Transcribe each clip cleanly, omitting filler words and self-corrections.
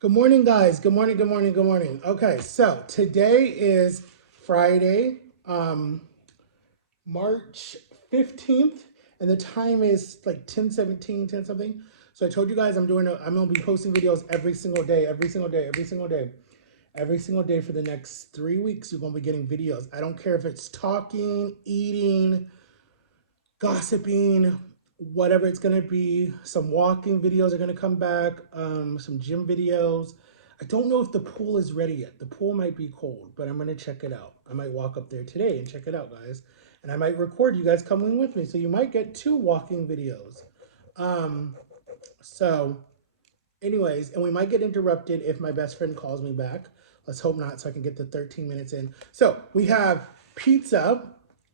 Good morning, guys. Good morning, good morning, good morning. Okay, so today is Friday, March 15th, and the time is like 10:17, 10 something. So I told you guys I'm gonna be posting videos every single day, every single day, every single day. Every single day for the next 3 weeks, you're gonna be getting videos. I don't care if it's talking, eating, gossiping, whatever it's gonna be. Some walking videos are gonna come back, some gym videos. I don't know if the pool is ready yet. The pool might be cold, but I'm gonna check it out. I might walk up there today and check it out, guys. And I might record you guys coming with me. So you might get 2 walking videos. Um, so anyways, and we might get interrupted if my best friend calls me back. Let's hope not, so I can get the 13 minutes in. So we have pizza.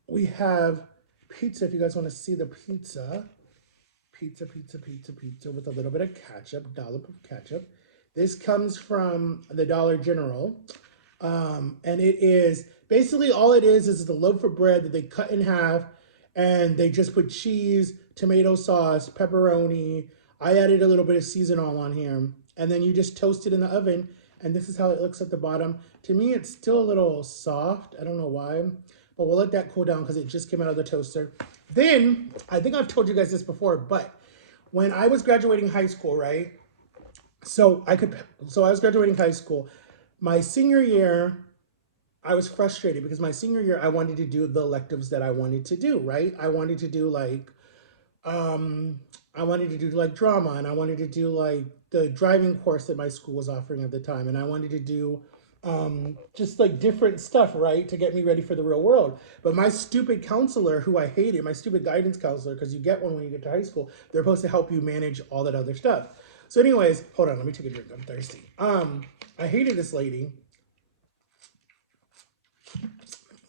We have pizza, if you guys want to see the pizza. Pizza with a little bit of ketchup, dollop of ketchup. This comes from the Dollar General. And it is basically all it is the loaf of bread that they cut in half and they just put cheese, tomato sauce, pepperoni. I added a little bit of seasonal on here. And then you just toast it in the oven. And this is how it looks at the bottom. To me, it's still a little soft. I don't know why. But we'll let that cool down because it just came out of the toaster. Then, I think I've told you guys this before, but when I was graduating high school, right? So I was graduating high school. My senior year, I was frustrated because my senior year I wanted to do the electives that I wanted to do, right? Um I wanted to do like drama, and I wanted to do like the driving course that my school was offering at the time, and I wanted to do just like different stuff, right, to get me ready for the real world. But my stupid counselor, who I hated, my stupid guidance counselor, because you get one when you get to high school, they're supposed to help you manage all that other stuff. So anyways, hold on, let me take a drink, I'm thirsty. I hated this lady,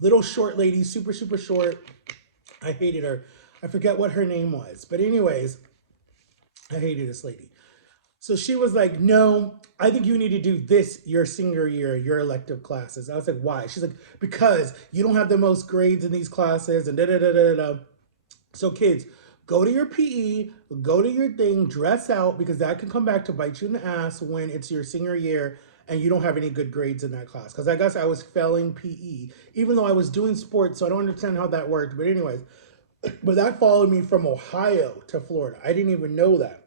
little short lady, super super short. I hated her. I forget what her name was, but anyways, I hated this lady. So she was like, no, I think you need to do this your senior year, your elective classes. I was like, why? She's like, because you don't have the most grades in these classes and da da da da da. So kids, go to your PE, go to your thing, dress out, because that can come back to bite you in the ass when it's your senior year and you don't have any good grades in that class. Because I guess I was failing PE, even though I was doing sports, so I don't understand how that worked. But anyways, but that followed me from Ohio to Florida. I didn't even know that.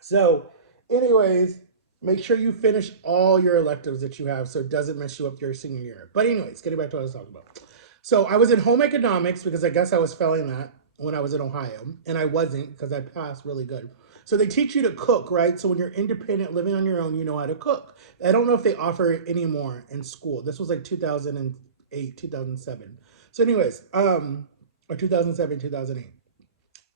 So, anyways, make sure you finish all your electives that you have so it doesn't mess you up your senior year. But anyways, getting back to what I was talking about. So I was in home economics because I guess I was failing that when I was in Ohio, and I wasn't because I passed really good. So they teach you to cook, right? So when you're independent, living on your own, you know how to cook. I don't know if they offer it anymore in school. This was like 2008, 2007. So anyways, or 2007, 2008.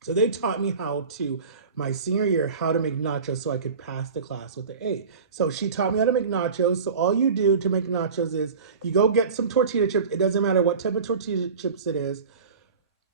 So they taught me how to, my senior year, how to make nachos so I could pass the class with the A. So she taught me how to make nachos. So all you do to make nachos is you go get some tortilla chips. It doesn't matter what type of tortilla chips it is.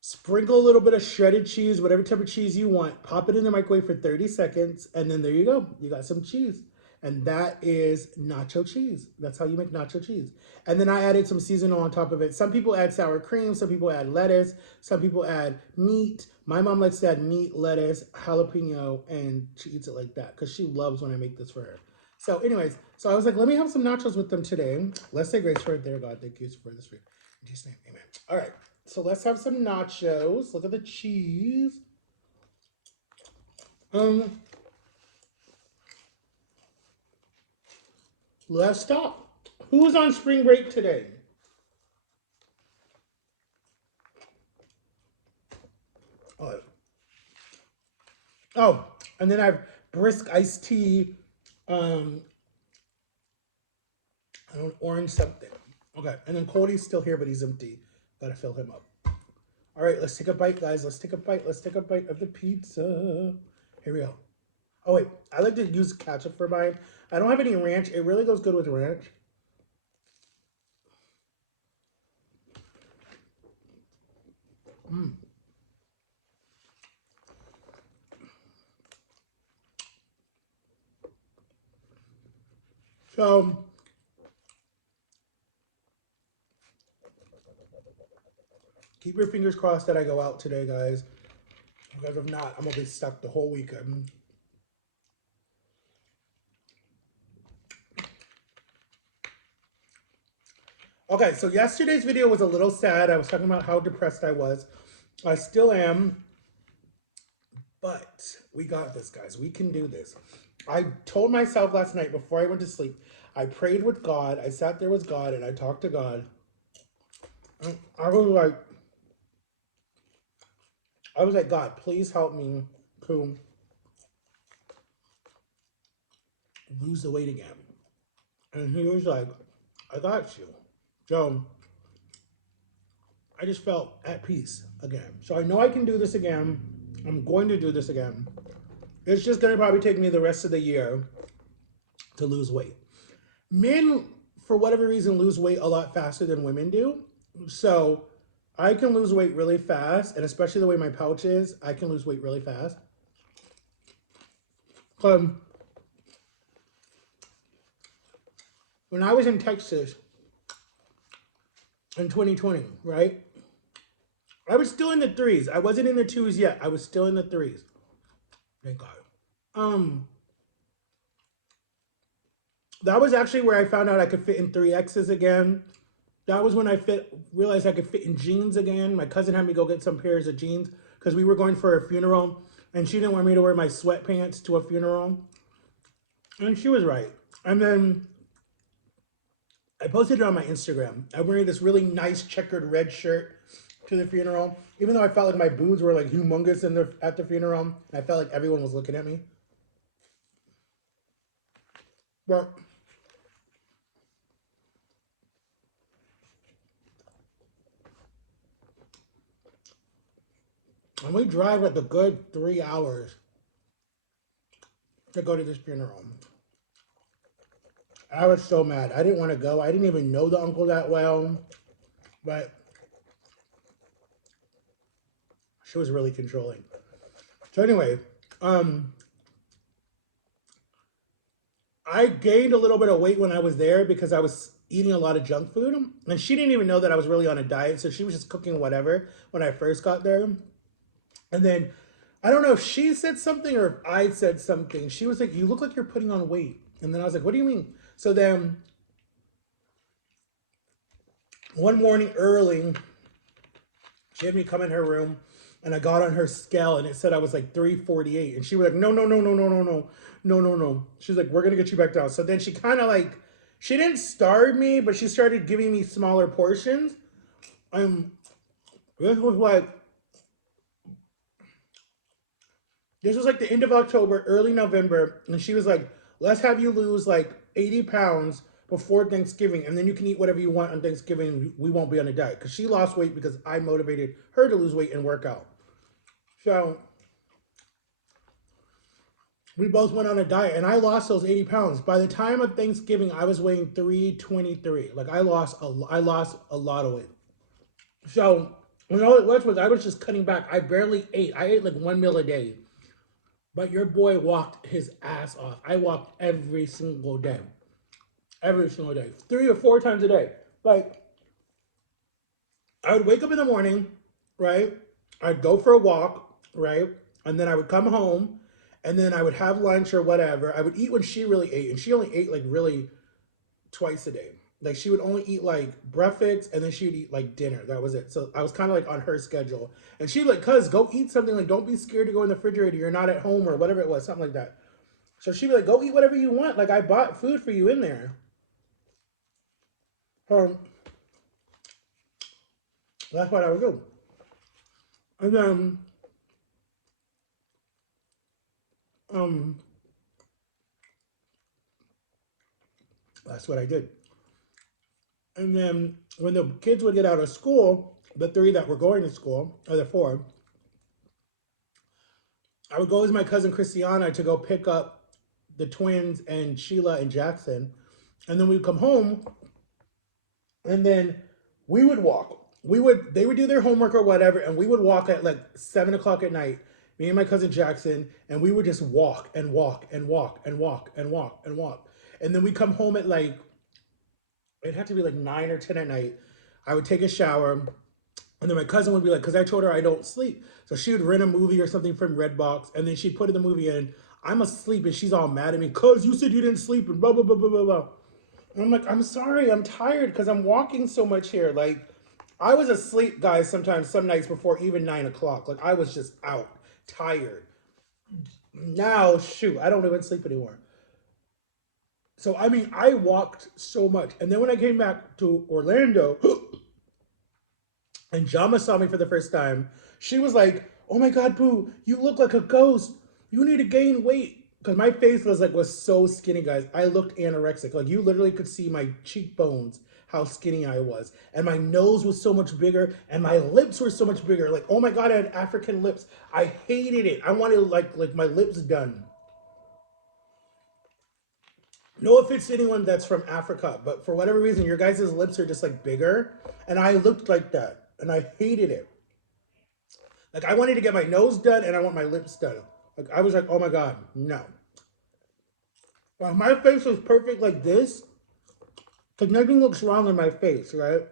Sprinkle a little bit of shredded cheese, whatever type of cheese you want. Pop it in the microwave for 30 seconds, and then there you go. You got some cheese. And that is nacho cheese. That's how you make nacho cheese. And then I added some seasoning on top of it. Some people add sour cream. Some people add lettuce. Some people add meat. My mom likes to add meat, lettuce, jalapeno, and she eats it like that because she loves when I make this for her. So anyways, so I was like, let me have some nachos with them today. Let's say grace for it. There, God, thank you for this food. In Jesus' name, amen. All right. So let's have some nachos. Look at the cheese. Um, let's stop. Who's on spring break today? Oh, oh, and then I have brisk iced tea. Um, I don't orange something. Okay, and then Cody's still here, but he's empty. Gotta fill him up. All right, let's take a bite, guys. Let's take a bite. Let's take a bite of the pizza. Here we go. Oh wait, I like to use ketchup for mine. I don't have any ranch. It really goes good with ranch. Mm. So keep your fingers crossed that I go out today, guys. Because if not, I'm gonna be stuck the whole weekend. Okay, so yesterday's video was a little sad. I was talking about how depressed I was. I still am, but we got this, guys. We can do this. I told myself last night before I went to sleep, I prayed with God. I sat there with God and I talked to God. And I was like, God, please help me to lose the weight again. And he was like, I got you. So I just felt at peace again. So I know I can do this again. I'm going to do this again. It's just going to probably take me the rest of the year to lose weight. Men, for whatever reason, lose weight a lot faster than women do. So I can lose weight really fast, and especially the way my pouch is, I can lose weight really fast. When I was in Texas in 2020, right? I was still in the threes. I wasn't in the twos yet. I was still in the threes. Thank God. That was actually where I found out I could fit in 3Xs again. That was when I realized I could fit in jeans again. My cousin had me go get some pairs of jeans because we were going for a funeral and she didn't want me to wear my sweatpants to a funeral. And she was right. And then I posted it on my Instagram. I'm wearing this really nice checkered red shirt to the funeral, even though I felt like my boobs were like humongous at the funeral. I felt like everyone was looking at me. But and we drive like a good 3 hours to go to this funeral. I was so mad. I didn't want to go. I didn't even know the uncle that well, but she was really controlling. So anyway, I gained a little bit of weight when I was there because I was eating a lot of junk food. And she didn't even know that I was really on a diet, so she was just cooking whatever when I first got there. And then, I don't know if she said something or if I said something. She was like, you look like you're putting on weight. And then I was like, what do you mean? So then, one morning early, she had me come in her room and I got on her scale and it said I was like 348. And she was like, no, no, no, no, no, no, no, no, no, no. She's like, we're going to get you back down. So then she kind of like, she didn't starve me, but she started giving me smaller portions. This was like, this was like the end of October, early November. And she was like, let's have you lose like 80 pounds before Thanksgiving. And then you can eat whatever you want on Thanksgiving. We won't be on a diet. Because she lost weight because I motivated her to lose weight and work out. So we both went on a diet and I lost those 80 pounds. By the time of Thanksgiving, I was weighing 323. Like I lost a lot of weight. So, you know what it was I was just cutting back. I barely ate. I ate like one meal a day. But your boy walked his ass off. I walked every single day. Every single day. 3 or 4 times a day. Like, I would wake up in the morning, right? I'd go for a walk, right? And then I would come home. And then I would have lunch or whatever. I would eat when she really ate. And she only ate like really twice a day. Like she would only eat like breakfast and then she would eat like dinner. That was it. So I was kind of like on her schedule. And she'd like, cuz go eat something. Like don't be scared to go in the refrigerator. You're not at home or whatever it was. Something like that. So she'd be like, go eat whatever you want. Like I bought food for you in there. That's what I would do. And then um that's what I did. And then when the kids would get out of school, the 3 that were going to school, or the 4, I would go with my cousin Christiana to go pick up the twins and Sheila and Jackson. And then we'd come home and then we would walk. They would do their homework or whatever, and we would walk at like 7 o'clock at night, me and my cousin Jackson, and we would just walk and walk and walk and walk and walk and walk. And then we come home at like, it had to be like 9 or 10 at night. I would take a shower, and then my cousin would be like, because I told her I don't sleep. So she would rent a movie or something from Redbox, and then she'd put in the movie in. I'm asleep, and she's all mad at me, cuz you said you didn't sleep, and blah, blah, blah, blah, blah, blah. And I'm like, I'm sorry, I'm tired because I'm walking so much here. Like, I was asleep, guys, sometimes, some nights before even 9 o'clock. Like, I was just out, tired. Now, shoot, I don't even sleep anymore. So, I mean, I walked so much. And then when I came back to Orlando and Jama saw me for the first time, she was like, "Oh my God, Boo, you look like a ghost. You need to gain weight." Because my face was so skinny, guys. I looked anorexic. Like you literally could see my cheekbones, how skinny I was. And my nose was so much bigger, and my lips were so much bigger. Like, oh my God, I had African lips. I hated it. I wanted like my lips done. No offense to anyone that's from Africa, but for whatever reason, your guys' lips are just like bigger. And I looked like that. And I hated it. Like I wanted to get my nose done and I want my lips done. Like I was like, oh my God, no. Well, my face was perfect like this, because nothing looks wrong in my face, right?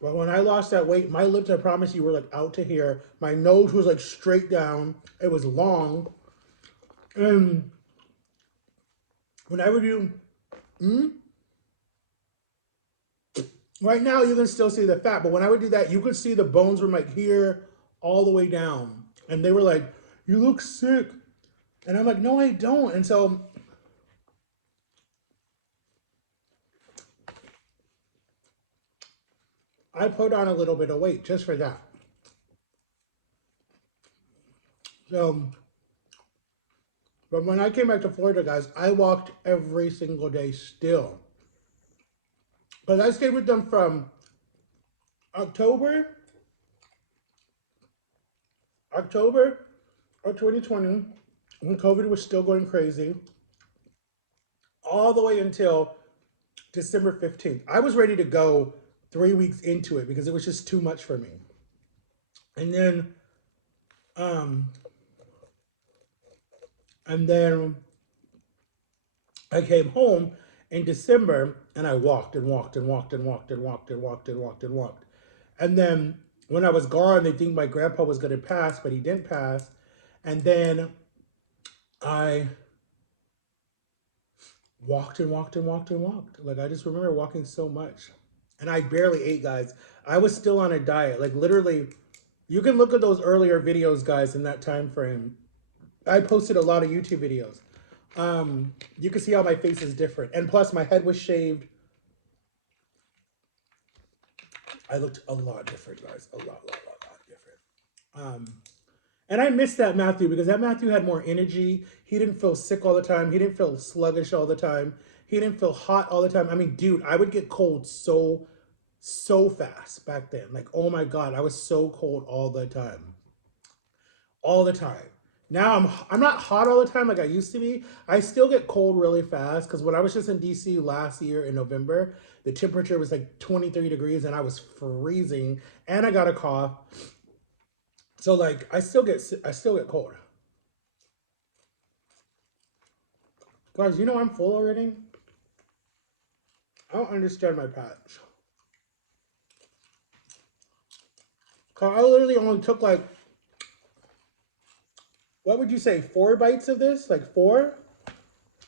But when I lost that weight, my lips, I promise you, were like out to here. My nose was like straight down. It was long. And when I would do, mm, right now you can still see the fat, but when I would do that, you could see the bones from like here all the way down. And they were like, you look sick. And I'm like, no, I don't. And so I put on a little bit of weight just for that. So, but when I came back to Florida, guys, I walked every single day still. But I stayed with them from October, October of 2020, when COVID was still going crazy, all the way until December 15th. I was ready to go 3 weeks into it because it was just too much for me. And then, um, and then I came home in December and I walked and walked and walked and walked and walked and walked and walked and walked. And then when I was gone, they think my grandpa was going to pass, but he didn't pass. And then I walked and walked and walked and walked. Like I just remember walking so much. And I barely ate, guys. I was still on a diet. Like literally, you can look at those earlier videos, guys, in that time frame. I posted a lot of YouTube videos. You can see how my face is different. And plus my head was shaved. I looked a lot different, guys. A lot different. And I missed that Matthew because that Matthew had more energy. He didn't feel sick all the time. He didn't feel sluggish all the time. He didn't feel hot all the time. I mean, dude, I would get cold so fast back then. Like, oh my God, I was so cold all the time. All the time. Now I'm not hot all the time like I used to be. I still get cold really fast because when I was just in DC last year in November, the temperature was like 23 degrees and I was freezing and I got a cough. So like I still get cold. Guys, you know I'm full already? I don't understand my patch. Cause I literally only took like, what would you say, 4 bites of this? Like four?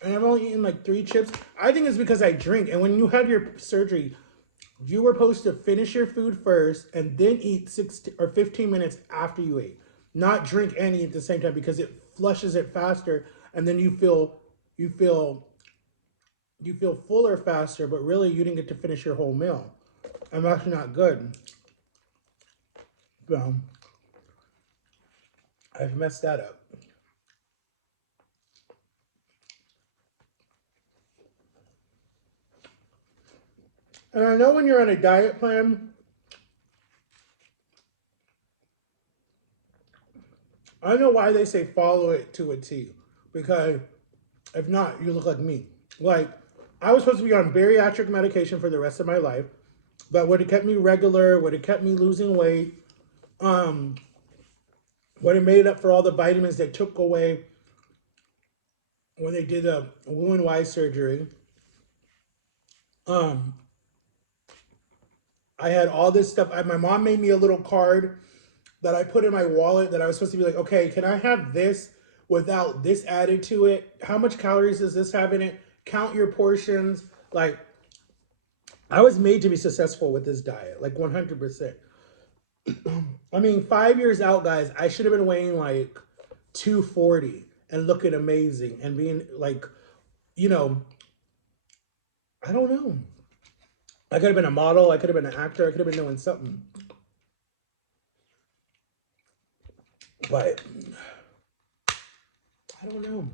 And I've only eaten like 3 chips. I think it's because I drink. And when you had your surgery, you were supposed to finish your food first and then eat 15 minutes after you ate. Not drink and eat at the same time because it flushes it faster and then you feel you feel fuller faster, but really you didn't get to finish your whole meal. And that's not good. So I've messed that up. And I know when you're on a diet plan, I know why they say follow it to a T. Because if not, you look like me. Like, I was supposed to be on bariatric medication for the rest of my life, but would have kept me regular, would have kept me losing weight, um, would have made up for all the vitamins they took away when they did the Roux-en-Y surgery. Um, I had all this stuff. My mom made me a little card that I put in my wallet that I was supposed to be like, okay, can I have this without this added to it? How much calories does this have in it? Count your portions. Like, I was made to be successful with this diet, like 100%. I mean, 5 years out, guys, I should have been weighing like 240 and looking amazing and being like, you know, I don't know. I could have been a model. I could have been an actor. I could have been doing something. But I don't know.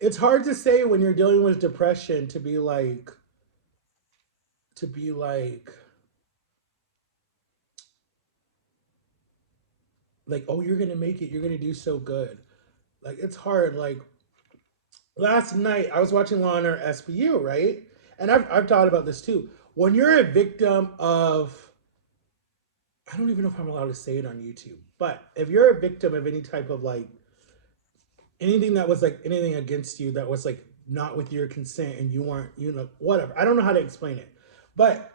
It's hard to say when you're dealing with depression to be like, oh, you're gonna make it. You're gonna do so good. Like it's hard. Like last night, I was watching Law and Order SBU, right? And I've thought about this too. When you're a victim of, I don't even know if I'm allowed to say it on YouTube, but if you're a victim of any type of like anything that was like anything against you that was like not with your consent and you weren't, whatever. I don't know how to explain it, but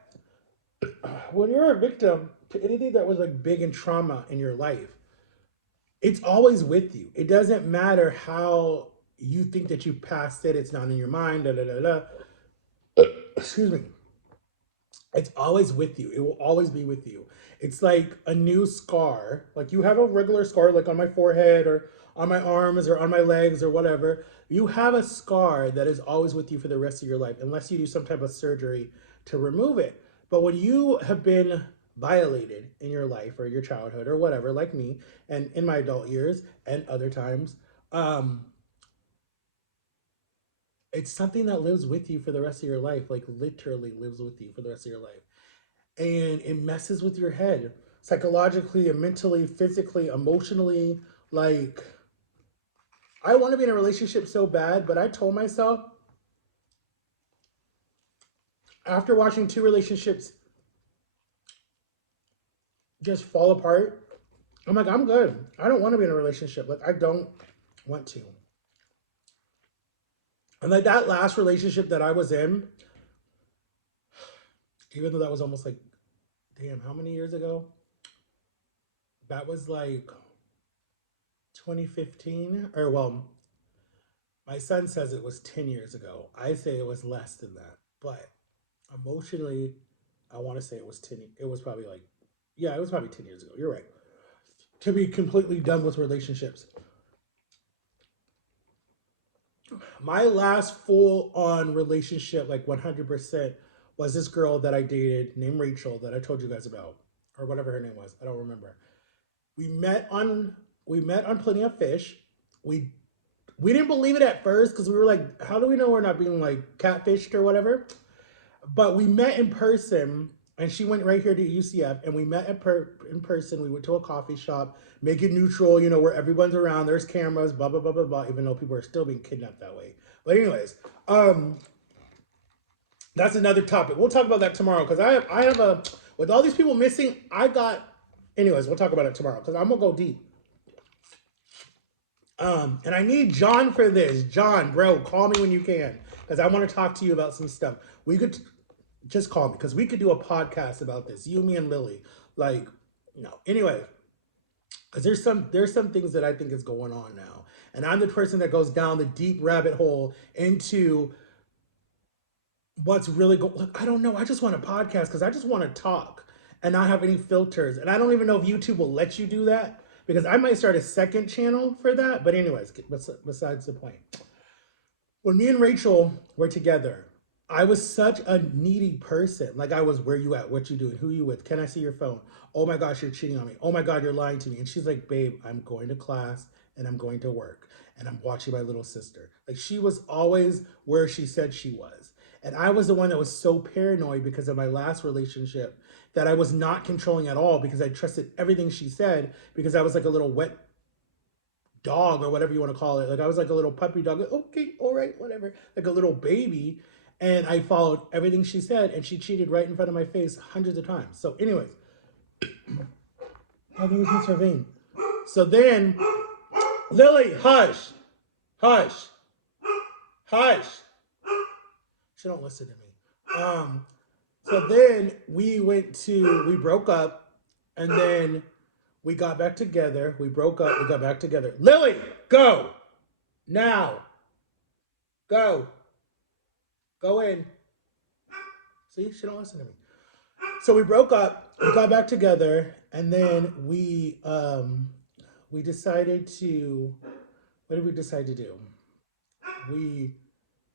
when you're a victim to anything that was like big and trauma in your life, it's always with you. It doesn't matter how you think that you passed it. It's not in your mind. Da da da da. Excuse me. It's always with you. It will always be with you. It's like a new scar. Like you have a regular scar, like on my forehead or on my arms or on my legs or whatever. You have a scar that is always with you for the rest of your life, unless you do some type of surgery to remove it. But when you have been violated in your life or your childhood or whatever, like me, and in my adult years and other times, um, it's something that lives with you for the rest of your life, like literally lives with you for the rest of your life. And it messes with your head psychologically and mentally, physically, emotionally. Like, I want to be in a relationship so bad, but I told myself after watching two relationships just fall apart, I'm like, I'm good. I don't want to be in a relationship. Like, I don't want to. And like that last relationship that I was in, even though that was almost like, damn, how many years ago? That was like 2015, or well, my son says it was 10 years ago. I say it was less than that. But emotionally, I want to say it was 10. It was probably like, yeah, it was probably 10 years ago. You're right. To be completely done with relationships. My last full on relationship, like 100%, was this girl that I dated named Rachel that I told you guys about, or whatever her name was. I don't remember. We met on we met on Plenty of Fish. We we didn't believe it at first because we were like, how do we know we're not being like catfished or whatever? But we met in person, and she went right here to UCF, and we met in person. We went to a coffee shop, make it neutral, where everyone's around. There's cameras, blah blah blah blah blah. Even though people are still being kidnapped that way. But anyways, that's another topic. We'll talk about that tomorrow because I have a with all these people missing. I got. Anyways, we'll talk about it tomorrow because I'm gonna go deep. And I need John for this. John, bro, call me when you can because I want to talk to you about some stuff. We could just call me because we could do a podcast about this. You, me, and Lily. Like, no. Anyway, because there's some things that I think is going on now, and I'm the person that goes down the deep rabbit hole into what's really going. Look, I don't know. I just want a podcast because I just want to talk and not have any filters. And I don't even know if YouTube will let you do that because I might start a second channel for that. But anyways, besides the point. When me and Rachel were together, I was such a needy person. Like I was, where you at? What you doing? Who you with? Can I see your phone? Oh my gosh, you're cheating on me. Oh my God, you're lying to me. And she's like, babe, I'm going to class and I'm going to work and I'm watching my little sister. Like she was always where she said she was. And I was the one that was so paranoid because of my last relationship that I was not controlling at all because I trusted everything she said because I was like a little wet dog or whatever you want to call it. Like I was like a little puppy dog. Like, okay, all right, whatever. Like a little baby. And I followed everything she said, and she cheated right in front of my face hundreds of times. So, anyways, I think it's Miss Ravine. So then, Lily, hush, hush, hush. She don't listen to me. So then we broke up, and then we got back together. We broke up. We got back together. Lily, go now. Go. Go in. See, she don't listen to me. So we broke up, we got back together, and then we decided to what did we decide to do? We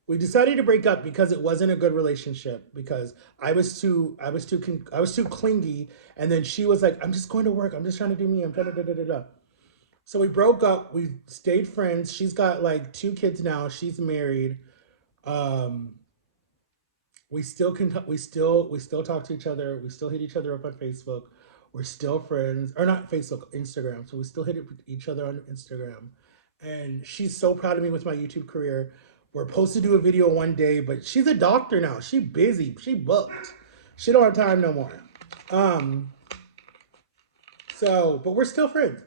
we decided to break up because it wasn't a good relationship because I was too clingy, and then she was like, I'm just going to work, I'm just trying to do me, I'm da da da da da da. So we broke up, we stayed friends. She's got like two kids now, she's married. um we still talk to each other, we still hit each other up on Facebook, we're still friends, or not Facebook, Instagram. So we still hit each other on Instagram, and she's so proud of me with my YouTube career. We're supposed to do a video one day, but she's a doctor now, she busy, she booked, she don't have time no more. um but we're still friends.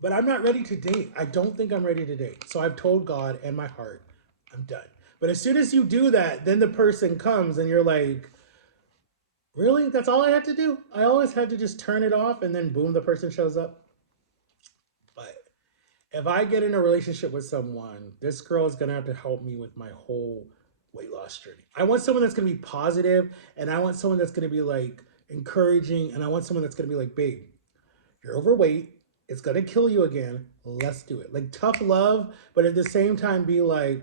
But I'm not ready to date. I don't think I'm ready to date. So I've told God and my heart, I'm done. But as soon as you do that, then the person comes and you're like, really? That's all I had to do? I always had to just turn it off and then boom, the person shows up. But if I get in a relationship with someone, this girl is going to have to help me with my whole weight loss journey. I want someone that's going to be positive, and I want someone that's going to be like encouraging, and I want someone that's going to be like, babe, you're overweight. It's gonna kill you again. Let's do it. Like tough love, but at the same time be like,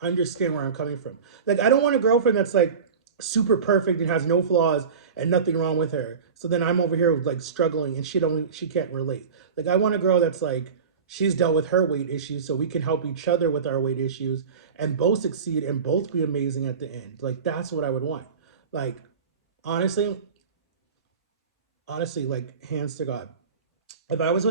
understand where I'm coming from. Like I don't want a girlfriend that's like super perfect and has no flaws and nothing wrong with her. So then I'm over here like struggling and she can't relate. Like I want a girl that's like, she's dealt with her weight issues, so we can help each other with our weight issues and both succeed and both be amazing at the end. Like that's what I would want. Like honestly, like hands to God, if I was with